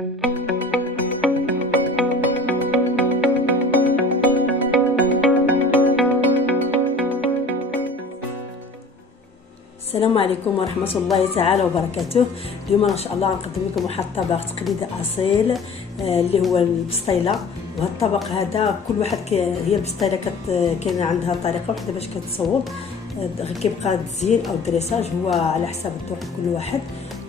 السلام عليكم ورحمة الله تعالى وبركاته. اليوم ان شاء الله غنقدم لكم واحد الطبق تقليدي اصيل اللي هو البسطيله. وهذا الطبق هذا كل واحد هي البسطيله كاين عندها طريقه وحده باش كتصوب، كيبقى التزيين او الدريساج هو على حساب الذوق كل واحد،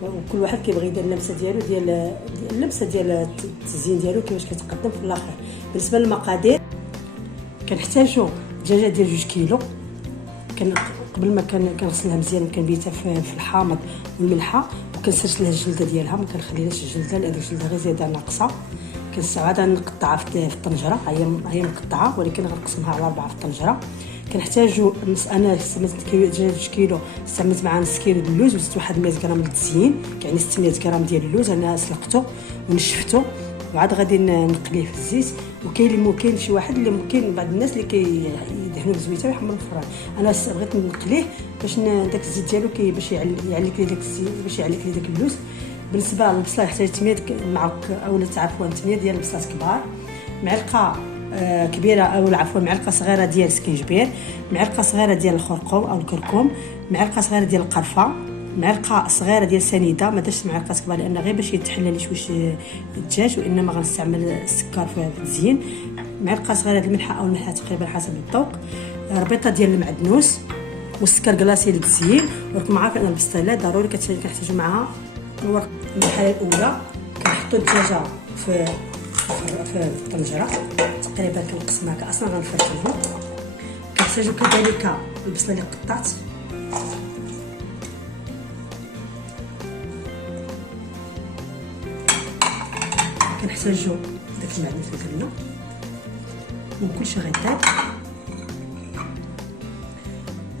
وكل واحد كيبغي يدير اللمسه ديالو ديال اللمسه ديال التزيين ديالو كيفاش كيتقدم في الاخر. بالنسبه للمقادير كنحتاجوا دجاجه ديال 2 كيلو. قبل ما كنغسلها مزيان كنبيتها في الحامض والملحه، وكنسرسلها الجلده ديالها، ما كنخليهاش الجلده لان الجلده غير زايده ناقصه. كنستعملها نقطعها في الطنجره، هي مقطعه ولكن غنقسمها على 4 في الطنجره. كنحتاجوا انا استعملت دجاجه 2 كيلو، استعملت معاه نص كيلو ديال اللوز وزدت واحد 100 غرام للتزيين، يعني 600 غرام ديال اللوز انا سلقته ونشفته وعاد غادي نقليه في الزيت. وكاين شي واحد اللي كاين بعض الناس اللي كيدهنوه بزويته ويحمروا في الفران. انا بغيت نقليه باش داك الزيت ديالو باش يعلك لي داك الزيت، باش يعلك لي داك اللوز. بالنسبه للبصله يحتاج 8 معلق اولا تعرفوا 8 ديال البصلات كبار، معلقه كبيره او عفوا معلقه صغيره ديال السكينجبير، معلقه صغيره ديال الخرقوم او الكركم، معلقه صغيره ديال القرفه، معلقه صغيره ديال سنيده، ما درتش معلقه كبار لان غير باش يتحلى لي شويش الدجاج، وانما غنستعمل السكر في التزيين. معلقه صغيره ديال الملحه او الملحه تقريبا حسب الذوق، ربيطه ديال المعدنوس والسكر كلاصي للتزيين. وراكم عارفين ان البسطيله ضروري كنحتاجوا معها الورق. المرحله الاولى كنحطوا الدجاجه في الطنجره تقريبا، كنقسمها اصلا غنفرشوها. كنحتاجوا كذلك البصله اللي قطعت، كنحتاجوا داك المعدنوس اللي درنا وكلشي غيطيب،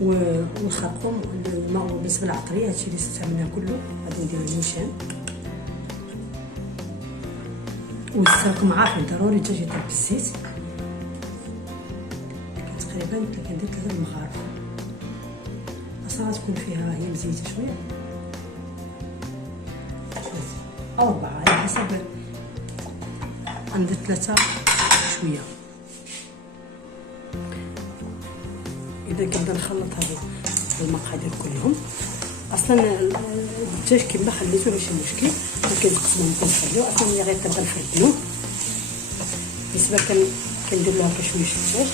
والخرقوم والماء. بالنسبه للعطريه هادشي اللي استعملناه كله غادي نديرو النيشان. والساكم عارفين ضروري الدجاج يطيب بالزيت، تقريبا كندير 3 المغارف اصلا غتكون فيها هي مزيته شويه او 4 على حسب. ندير 3 شويه. اذا كنبدا نخلط هذه المقادير كلهم. اصلا الدجاج كما خليته ماشي مشكل، ممكن نقسموه ممكن نخليوه اصلا ملي غير كنبدا نفردوه. بالنسبه كندير لها كشويش الدجاج،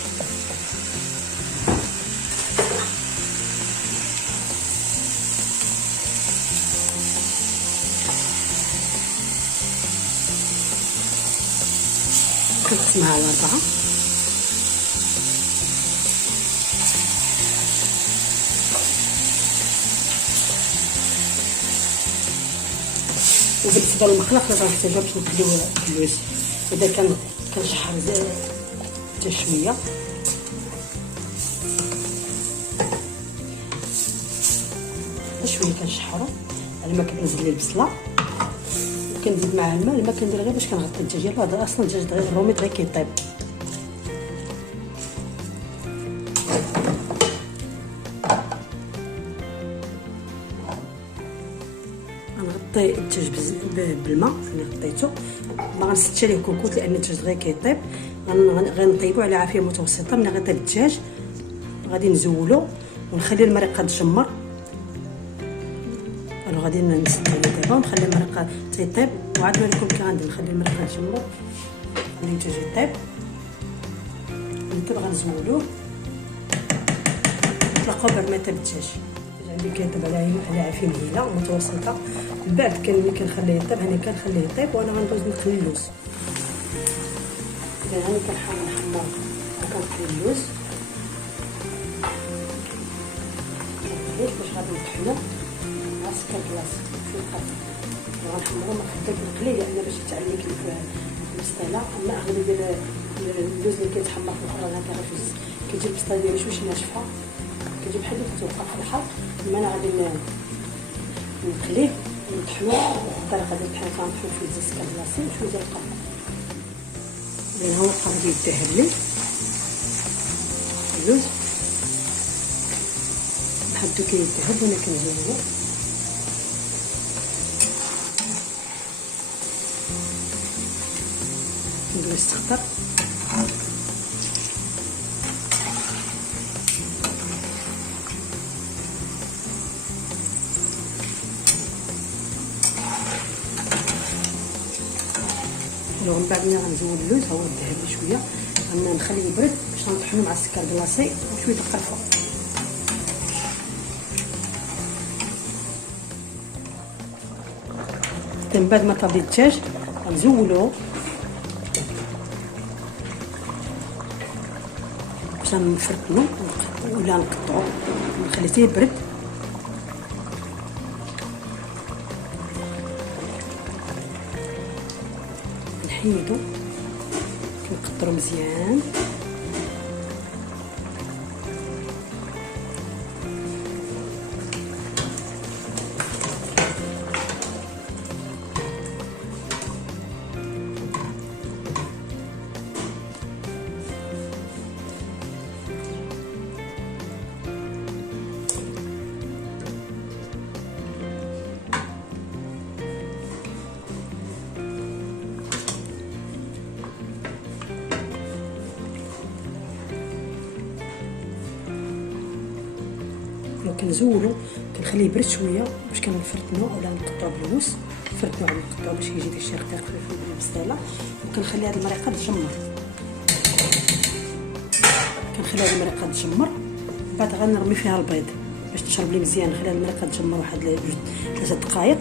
كنقسمها على 4. وبالنسبه للمخلط غنحتاجو باش نقليو اللوز. اذا كنشحر حتى شويه كنشحرو على ما كنزل لي البصله، وكنزيد معها الماء. الماء كندير غير باش كنغطي الدجاج ديالو، هذا اصلا الدجاج غير الروميط غير كيطيب. غنغطي الدجاج بالماء اللي غطيته، ما غنسدش عليه كوكوط لان الدجاج غير كيطيب. غنطيبو على عافيه متوسطه. ملي غيطيب الدجاج غادي نزولو ونخلي المرقه تجمر. انا غادي نسد عليه دابا ونخلي المرقه تيطيب، وعاد نوريكم كي غندير. نخلي المرقه تجمر، نخلي الدجاج يطيب ونطيب. غنزولوه نطلقوه بعد ما يطيب الدجاج. عندي كيطيب على عافيه مهيله متوسطه. من بعد ملي كنخليه يطيب هنا كنخليه يطيب وانا غندوز نقلي اللوز. اذا هاني كنحاول نحمر وكنقلي اللوز باش غادي نطحنو مع السكر كلاصي في القطع. وغنحمرو ما خداك نقلي لان باش يتعلك لي في البسطيله. اما اغلب ديال اللوز اللي كيتحمر في الاخر هكا غير كتجي البسطيله ديالي شويه ناشفه، كتجي بحال اللي كتوقع في الحرق. اما انا غادي نقليه ونطحنوه بالطريقه ديال الطحين. كنطحنو في الزيت السكر كلاصي وشويه ديال القرفه. لان هو قرب يدهن لي اللوز بحال هكا كيدهن. وانا كنزولو ندير السخطر. ومن بعد ملي غنزود اللوز هو ذهب لي شويه، غنخليه يبرد باش غنطحنو مع السكر كلاصي وشويه القرفه. من بعد ما طابلي الدجاج غنزولوه باش نفرطنو ولا نقطعو، نخليه حتى يبرد. نحيدو كنقطرو مزيان. كنزولو كنخليه يبرد شويه باش كنفرتنو اولا نقطعو بالموس، نفرتنو عاد نقطعو باش كيجي داكشي رقيق في البسطيله. وكنخلي هاد المريقه تجمر، كنخلي هاد المريقه تجمر. بعد غنرمي فيها البيض باش تشرب لي مزيان. نخلي هاد المريقه تجمر واحد 3 دقائق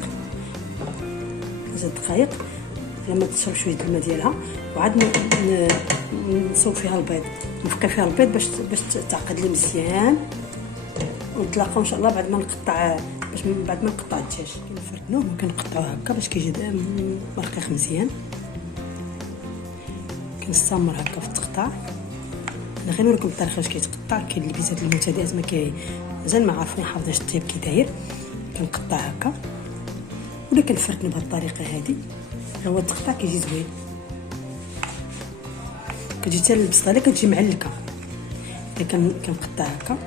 3 دقائق لما تشرب شويه الماء ديالها، وعاد نصوب فيها البيض، نفكر فيها البيض باش تعقد لي مزيان. ونتلاقاو ان شاء الله بعد ما نقطع الدجاج. كنفرتنوه وكنقطعوه هكا باش كيجي مرقيق مزيان. كنستمر هكا في التقطاع. انا غير نوريكم الطريقه باش كيتقطع. كاين اللي بيزات المبتدئات مازال ما عارفين حافظين الطيب كي داير. كنقطع هكا ولا كنفرتنو بهذه الطريقه هذه. هو التقطاع كيجي زوين، كتجي حتى البسطاله كتجي معلكه. كنقطع هكا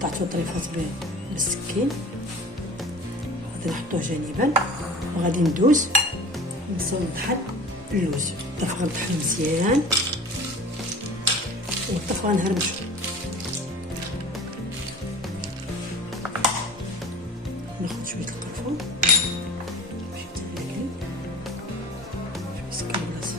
قطعتو طريفات بالسكين. غادي نحطوه جانبا وغادي ندوز نساو نطحن اللوز. الطرف غنطحنو مزيان والطرف غنهرمشو. ناخد شويه القرفه باش يتاكل شويه سكر بلاصه.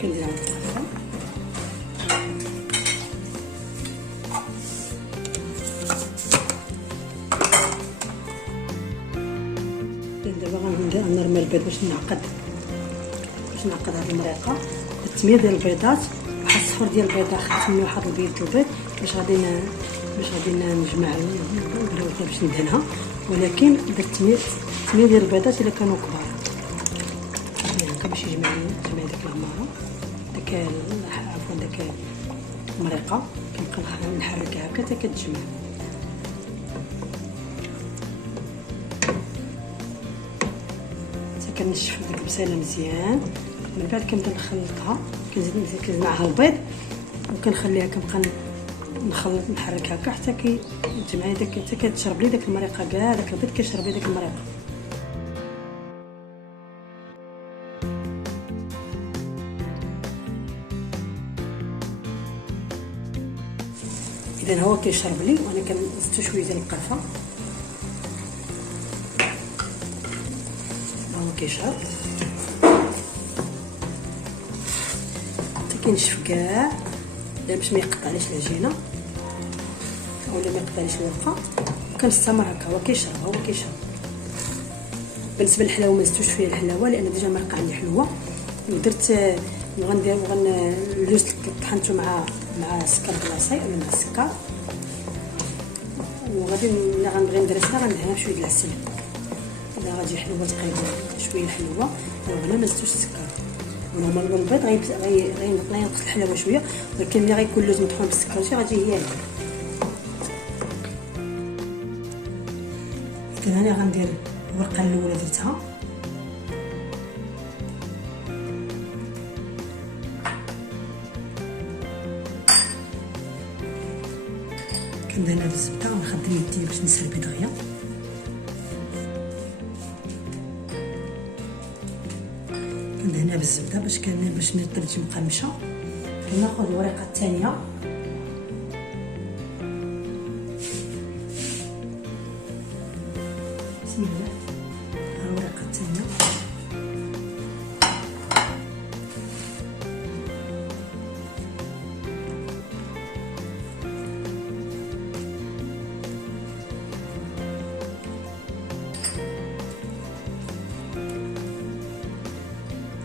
كندير هاد القرفه دابا غنرمي البيض باش نعقد هاد المريقه. التميه ديال البيضات واحد الصفر ديال البيضه خدمني واحد البيض البيض باش غادي نجمع البلوطه باش ندهنها. ولكن درت 8 ديال البيضات الا كانوا كبار هكا باش يجمع داك العماره داك المريقه. كنبقى نحركها هكا حتى كتجمع. حتى كنشف داك البساله مزيان. من بعد كنبدا نخلطها، كنزيد معها البيض وكنخليها كنبقى نخلط نحرك هكا حتى كيتجمع داك، حتى كتشرب لي داك المريقه كاع داك البيض كيشرب لي داك المريقه. اذا هو كيشرب لي وانا كنزيد شويه ديال القرفه هو كيشرب حتى كينشف كاع باش ما يقطعليش العجينه ولا ما يقطعليش الورقه. وكنستمر هكا هو كيشرب. بالنسبه للحلاوه ما زدتوش فيه الحلاوه لان ديجا المرقه عندي حلوه. ودرت وغندير اللوز طحنته مع السكر كلاصي ولا مع السكر. وغادي ملي غنبغي ندرسها غندهنها بشويه د العسل الا غادي حلوه تقريبا شويه حلوه. ولا ما زدتوش السكر. ونورمالمون البيض غينقص الحلاوه شويه ولكن ملي غيكون اللوز مطحون بالسكر شي غادي هي كذا. انا غندير الورقه الاولى درتها كندهنها بالزبده ونخدم يدي باش نسربي دغيا. كندهنها بالزبده باش ملي طيبتي مقرمشه. كناخذ الورقه الثانيه بسم الله. الورقه الثانيه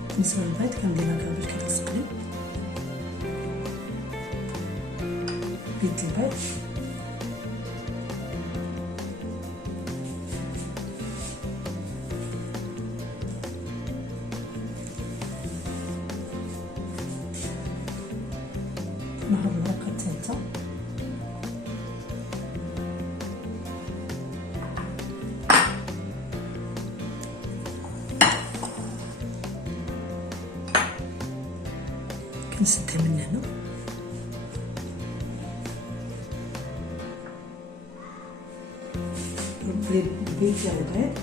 بالنسبه للبيض كندير هكا باش كيتلصق لي بيض البيض. ناخذ الورقه الثالثه كنسدها من هنا البيض ديال البيض.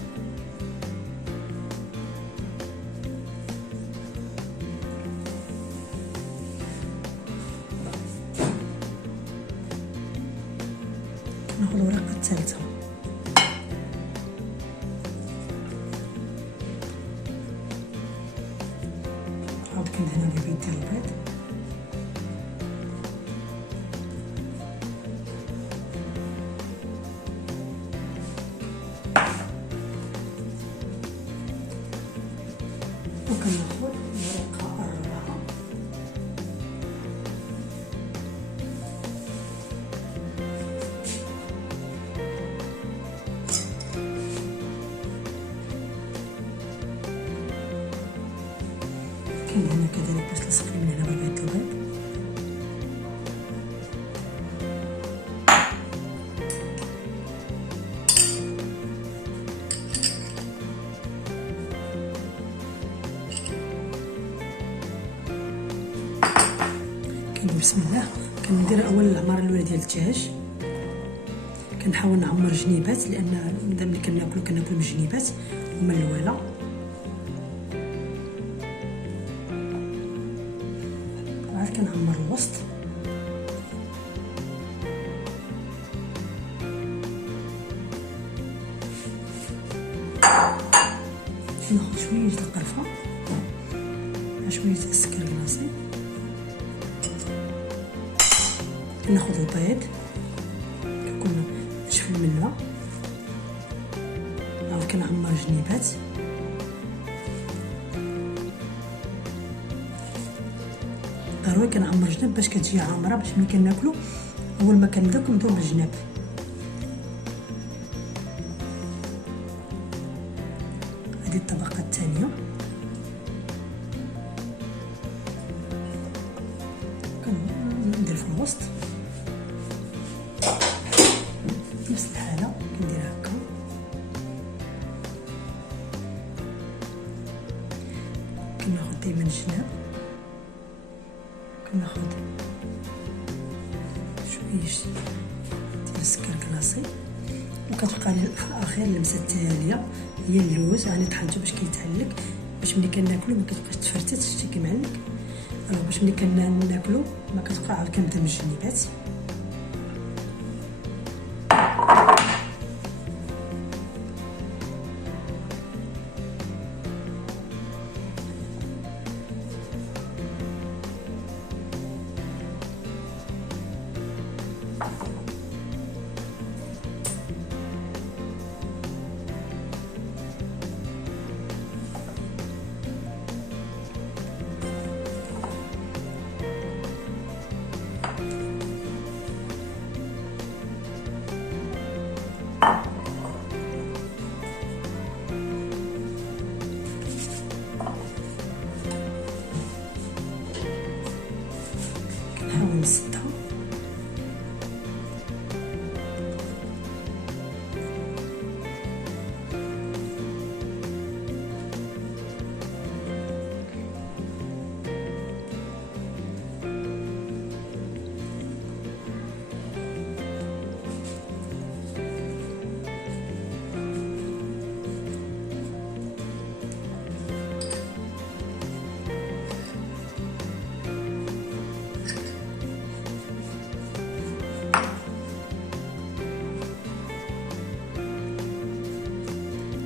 ناخذ الورقه الثالثه عاود كندهنها بالبيض ديال البيض. وكناخذ الورقه الرابعه كندهنها كذلك باش تلصق لي من هنا بالبيض البيض. بسم الله. كندير اول العماره الاولى ديال الدجاج. كنحاول نعمر جنيبات لان ملي كناكلو بالجنيبات هما الاولى. وعاد كنعمر الوسط ناخذ شويه د القرفه مع شويه السكر كلاصي. ناخذ البيض كنا نشفل منه عاود كنعمر جنيبات. ضروري كنعمر جناب باش كتجي عامره باش ملي كناكلو اول ما كنبداو كنبداو بالجناب. هذه الطبقه الثانيه كندير في الوسط نفس الحاله كندير هكا. كناخذ دائما الجناب كناخذ شويه ديال السكر كلاصي. وكتبقى لي في الاخير اللمسه التاليه هي اللوز. راني طحنته باش كيتعلق باش ملي كناكلو ما كتبقاش تفرتت شتي كيمعلق. باش ملي كناكلو ما كتبقى عاد كنبدا من الجنيبات.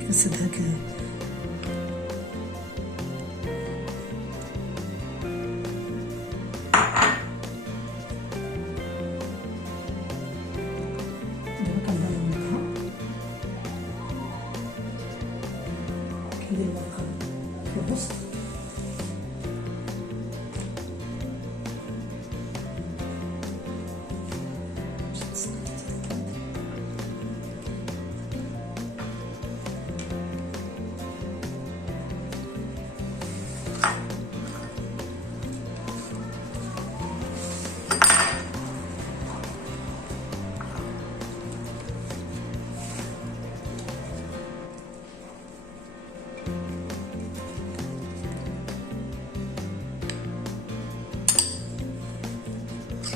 كنسد هاك دابا كنبدا نطبخها. كندير الورقه في الوسط،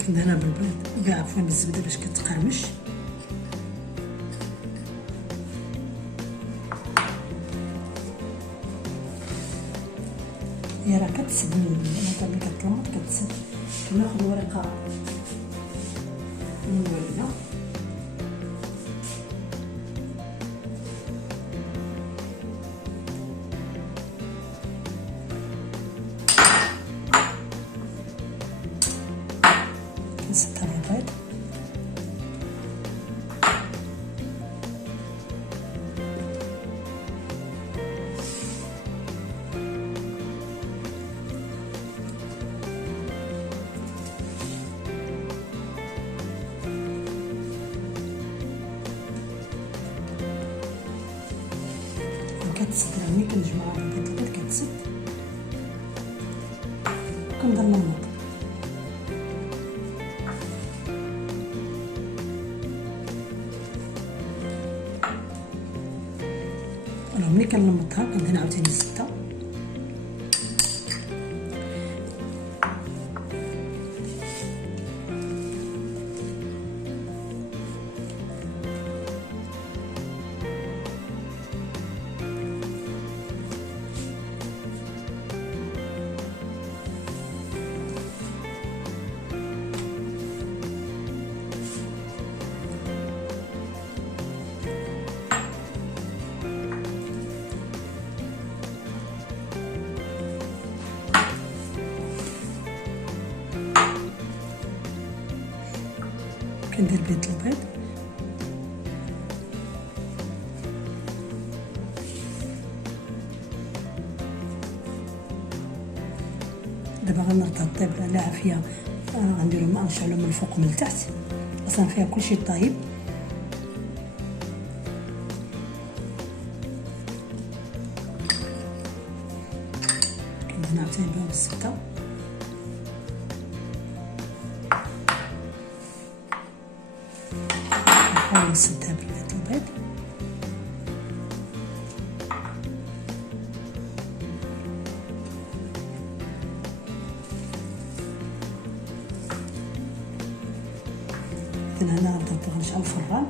كنديرها بالبيض عفوا بالزبده باش كتقرمش. هي راه كتسد ملي كتلمط كتسد. كناخذ ورقه مولده كنسدها بالبيض. كتسد ملي كنجمعها بالبيض كتسد وكنبدا نلمط. ملي كنلمطها كندير عاوتاني الزبده كندير بيض البيض دابا غنرضها طيب على عافيه. غنديرو نشعلو من الفوق ومن التحت، اصلا فيها كلشي طايب. كندير عاوتاني بها بالزبده نحاول نسدها بالبيض. إذن هنا غنشعل الفران،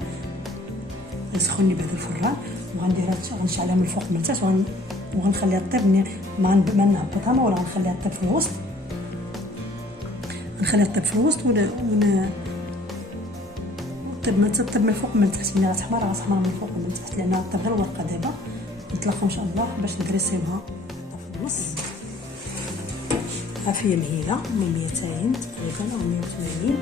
غيسخن لي بعد الفران وغنديرها غنشعلها من الفوق من التحت وغنخليها طيب. ما نهبطها ولا غنخليها طيب في الوسط. غنخليها طيب في الوسط طيب من الفوق من التحت. ملي غتحمر غتحمر من الفوق ومن التحت لانها طيب غير الورقه. دابا نتلاقاو ان شاء الله باش ندريسيوها في النص. عافيه مهيله من 200 تقريبا او 180.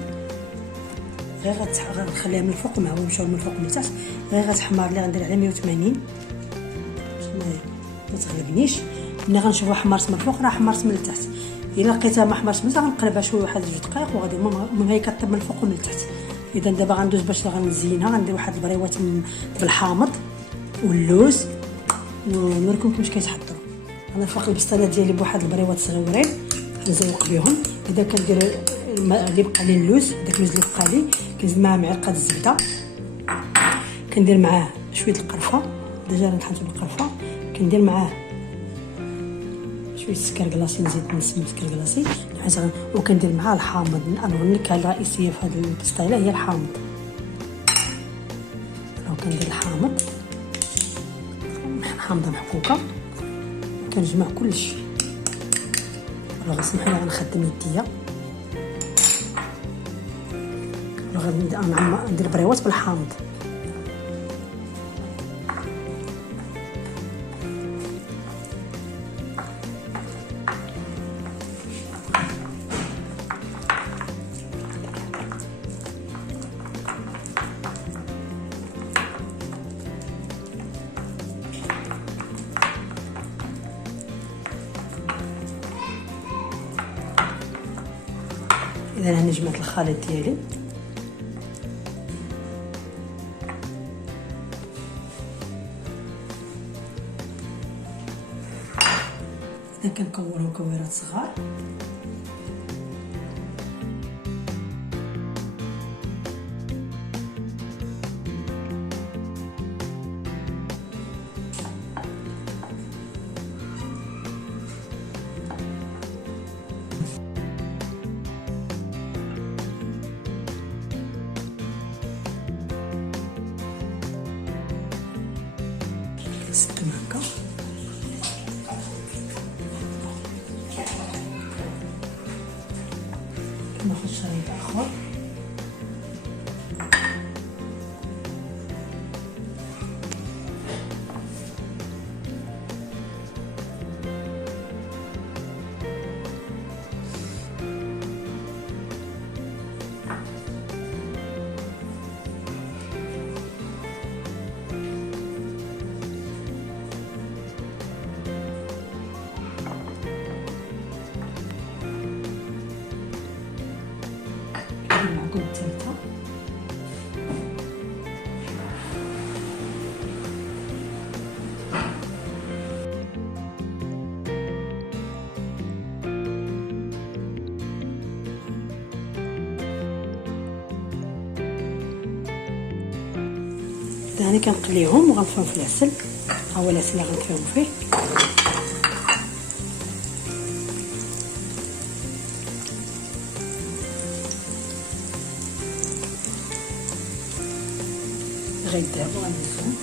غير غنخليها من الفوق مع ونمشيو من الفوق ومن التحت. غير غتحمر لي غندير على 180 باش ما تغلبنيش. ملي غنشوفها حمرت من الفوق راه حمرت من التحت. الا لقيتها ما حمرتش من التحت غنقلبها شويه واحد 2 دقائق وغادي المهم هي كطيب من الفوق ومن التحت. اذا دابا غندوز باش غنزينها. غندير واحد البريوات بالحامض واللوز ونوريكم كيفاش كيتحضروا. انا فوق البسطيلات ديالي بواحد البريوات صغيورين نزوق بهم. اذا كندير اللي بقى لي اللوز، داك اللوز اللي بقى لي كنزيد معاه معلقه الزبده، كندير معاه شويه القرفه. ديجا نحطو بالقرفه. كندير معاه شويه السكر كلاصي، نزيد نسمي السكر كلاصي وكندير معاه الحامض. النكهه الرئيسيه في هذه البسطيله هي الحامض. كندير الحامض حامضه محكوكه كنجمع كلشي. غنسمحوا لي غنخدم يديا. غندير بريوات بالحامض. اذا هنا جمعت الخليط ديالي. اذا كنكورو كويرات صغار. نسكن هكا. ناخذ شريط اخر. المعجون الثالثة. هاني كنقليهم وغنطفيهم في العسل. ها هو العسل اللي غنطفيهم فيه. غيدابو غنديرهم.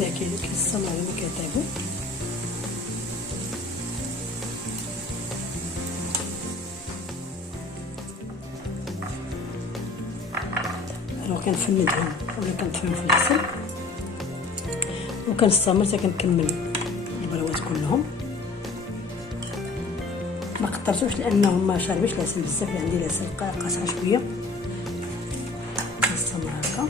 لكن السمر ما كتعبو. الوغ كنفندهم ولا كنطفيهم في العسل وكنستمر حتى كنكمل البروات كلهم. ما قطرتوش لانهم ما شاربش العسل بزاف، عندي العسل قاصحه شويه. كنستمر هكا.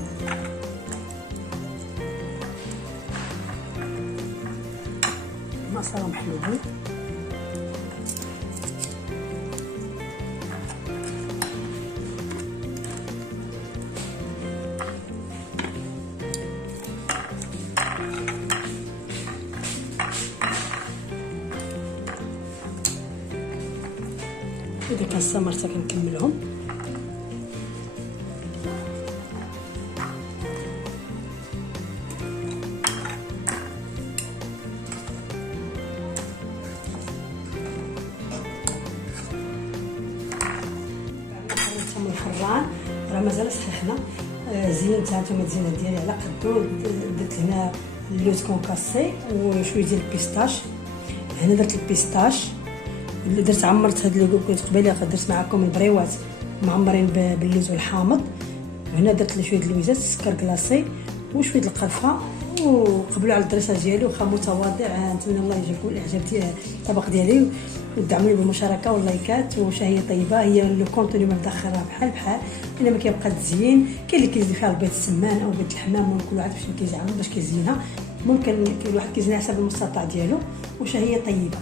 صاروا محلوبين. إذا كان استمرت كنكملهم. الفران راه مازال صحيحنا. زينتها نتوما الزينه ديالي على قدو. درت هنا اللوز كونكاسي وشويه ديال البيستاش. هنا درت البيستاش اللي درت عمرت هاد اللي قلت قبيله درت معكم البريوات معمرين باللوز والحامض. وهنا درت شويه اللويزات السكر كلاصي وشويه القرفه وقبلوا على الدراسه ديالي واخا متواضع. نتمنى الله يجيكم الاعجاب ديال الطبق ديالي ودعموني بالمشاركه واللايكات. وشهيه طيبه هي لو كونتوني ما مدخرها بحال الا ما كيبقى تزيين. كاين اللي كيزيد فيها البيض السمان او بيض الحمام، ممكن كل واحد فاش كيجعل باش كيزينها. ممكن كل واحد كيزينها حسب المستطاع ديالو. وشهيه طيبه.